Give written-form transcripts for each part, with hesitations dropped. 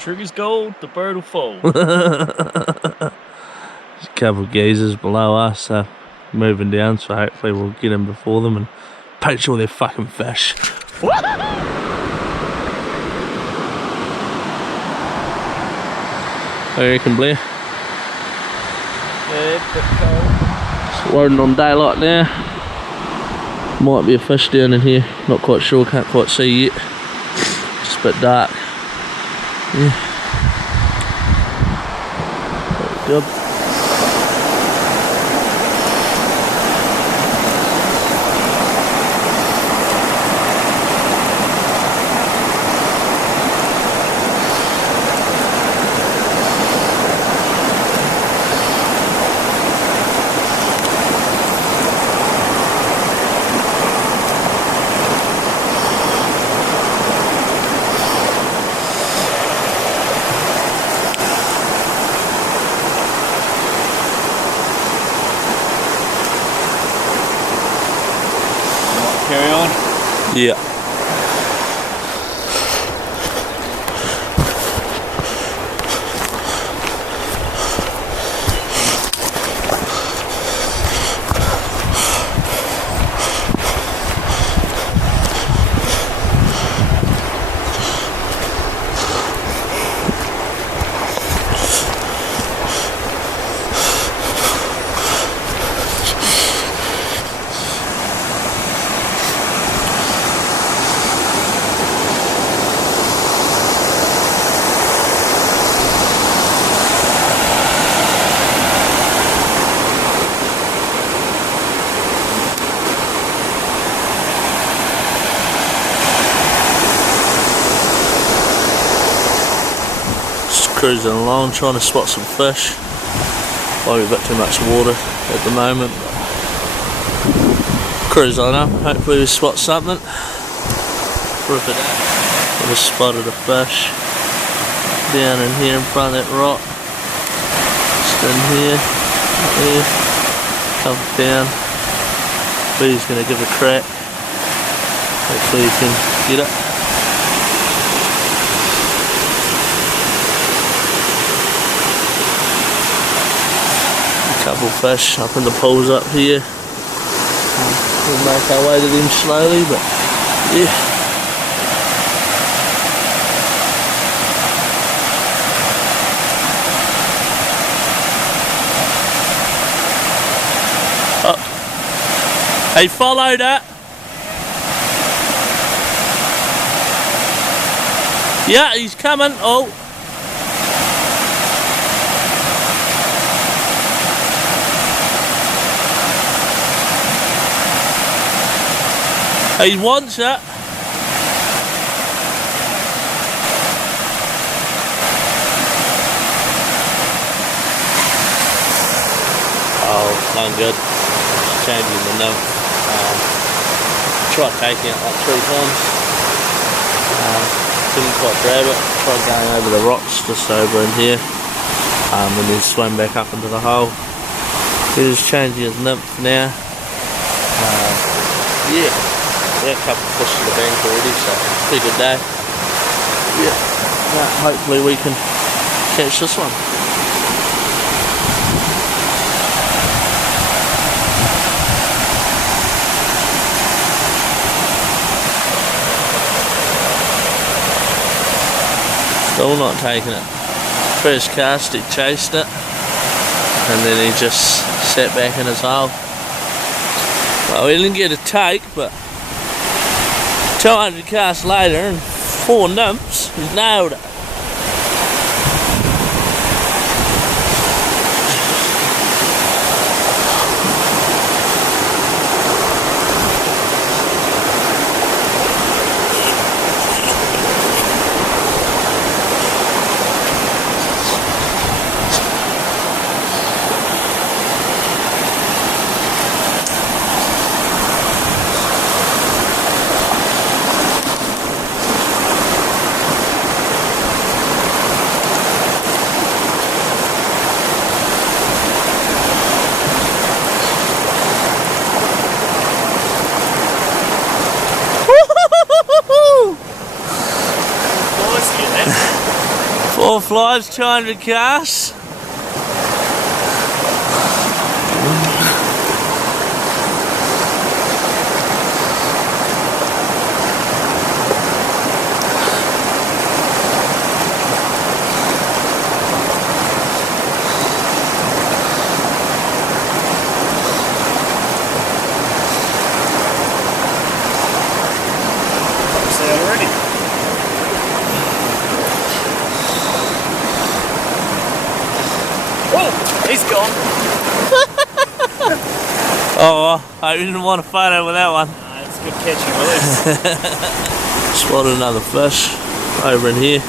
Trigger's gold, the bird will fall. There's a couple of geezers below us, so moving down, so hopefully we'll get in before them and poach all their fucking fish. What do you reckon, Blair? Yeah, bit cold. Just loading on daylight now. Might be a fish down in here, not quite sure, can't quite see yet. Just a bit dark. Yeah. Good. Carry on. Yeah. Cruising along, trying to spot some fish. Probably a bit too much water at the moment. Cruise on up, hopefully we spot something. Rip it out. We just spotted a fish down in here in front of that rock. Just in here, there, come down. B's gonna give it a crack. Hopefully you can get it. Couple fish up in the pools up here. We'll make our way to them slowly, but yeah. Oh, he followed it. Yeah, he's coming. Oh. He wants it. Oh, not good. Just changing the nymph. Tried taking it like 3 times. Couldn't quite grab it. Tried going over the rocks just over in here. And then swam back up into the hole. He's changing his nymph now. Yeah. Yeah, a couple of fish in the bank already, so pretty good day. Yeah, hopefully we can catch this one. Still not taking it. First cast he chased it, and then he just sat back in his hole. Well, he didn't get a take, but 200 casts later and 4 nymphs, he's nailed it. more flies, 200 casts. He's gone. Oh, I didn't want a photo with that one. It's a good catch and release. Spotted another fish over in here.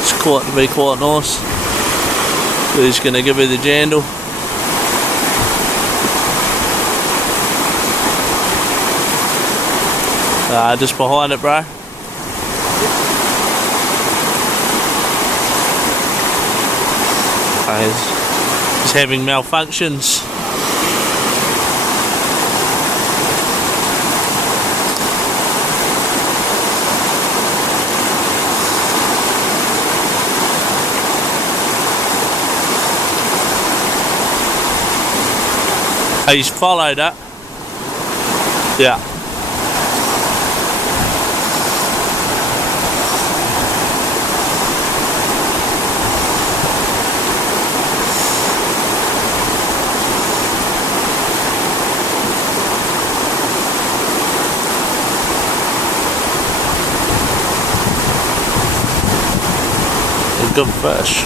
It's caught to be quite nice. He's going to give me the jandle. Just behind it, bro. He's having malfunctions. He's followed it. Yeah. A good fish.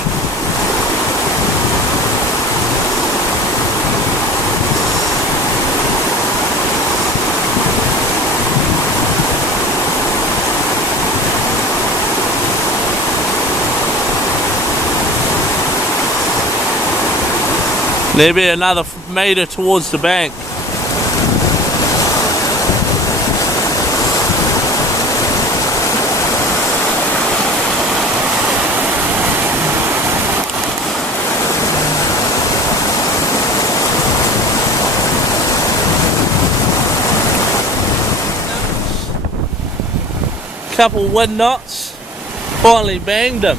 Maybe another metre towards the bank. Couple wind knots, finally banged him.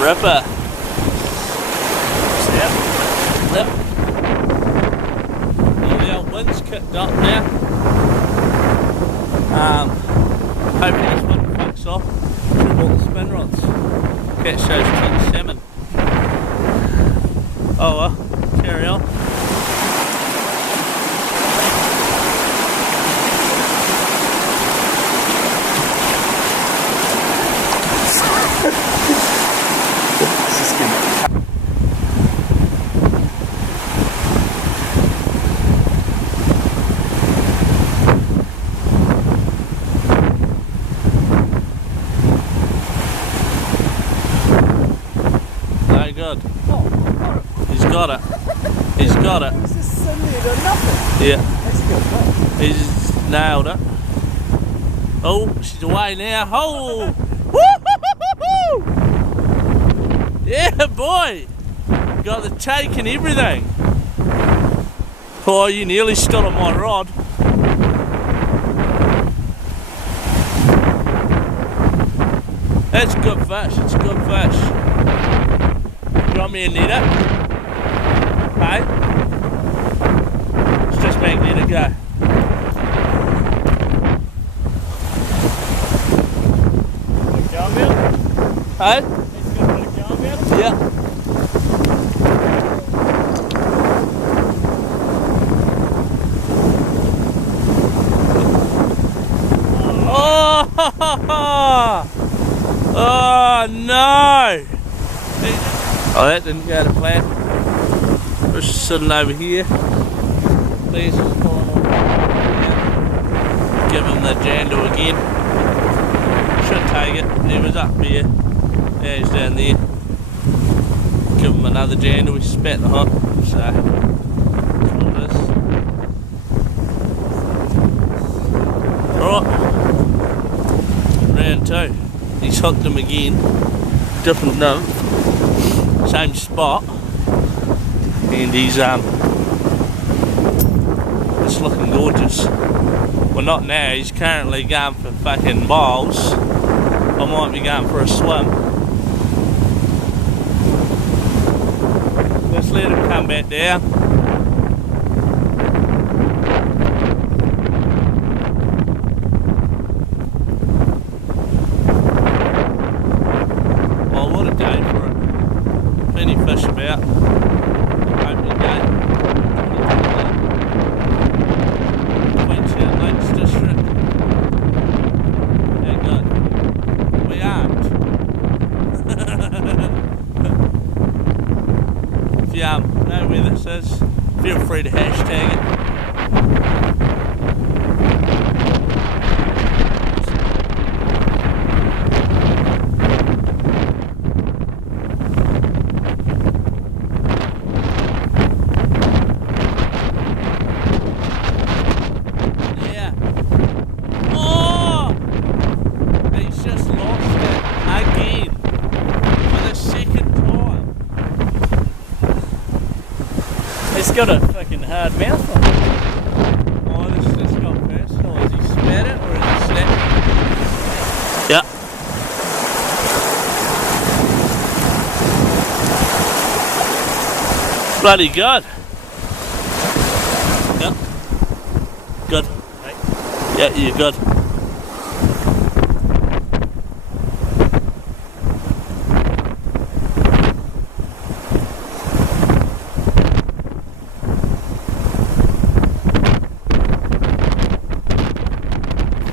Ripper. Yep. The old wind's kicked up now. Hopefully this wind fucks off. Through all the spin rods. Catch those king salmon. Oh well, carry on. Good. He's got it. He's got it. He's just suddenly done nothing. Yeah. That's good. He's nailed it. Oh, she's away now. Oh! Woo-hoo-hoo-hoo-hoo! Yeah, boy! Got the take and everything. Oh, you nearly stood on my rod. That's good fish. It's good fish. You want me to net it? Hey? It's just magnetic, go. Hey? Yeah. Oh! Oh no! Oh, that didn't go to plan. Fish is sitting over here. These is falling on. Give him the jandle again. Should take it. He was up here. Yeah, he's down there. give him another jam till we spat the hook. So, that's what it is. Right, round 2. He's hooked him again. Different nymph, same spot, and he's it's looking gorgeous. Well, not now. He's currently going for fucking miles. I might be going for a swim. Let's let him come back down. Oh, what a day for it. Plenty of fish about. Opening day. Queenstown Lakes District. How good. We aren't. If you know where this is, feel free to hashtag it. Yeah. Oh! He's just lost it again for the second time. He's got a fucking hard mouth on him. Oh, this just got personal. Has he spat it or has he snapped it? Yeah. Bloody good. Yep. Good. Right. Yeah, you're good.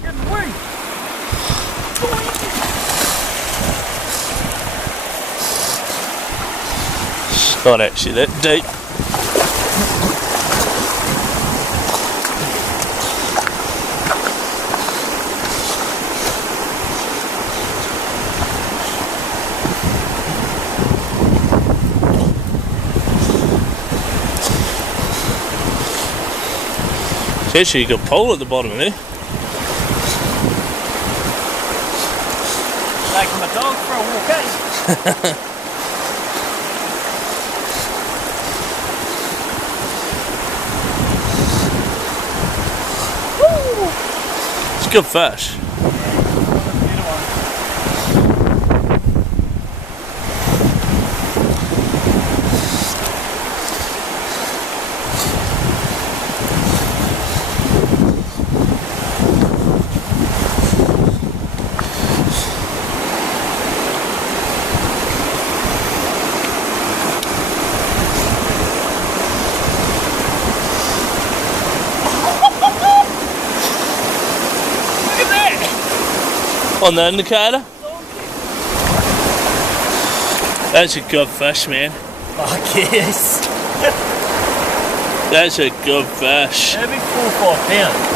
Get away! It's not actually that deep. It's actually a good pole at the bottom there. Taking my dog for a walk, eh? It's good fish. On the indicator. That's a good fish, man. Fuck yes. That's a good fish. Maybe 4 or 5 pounds.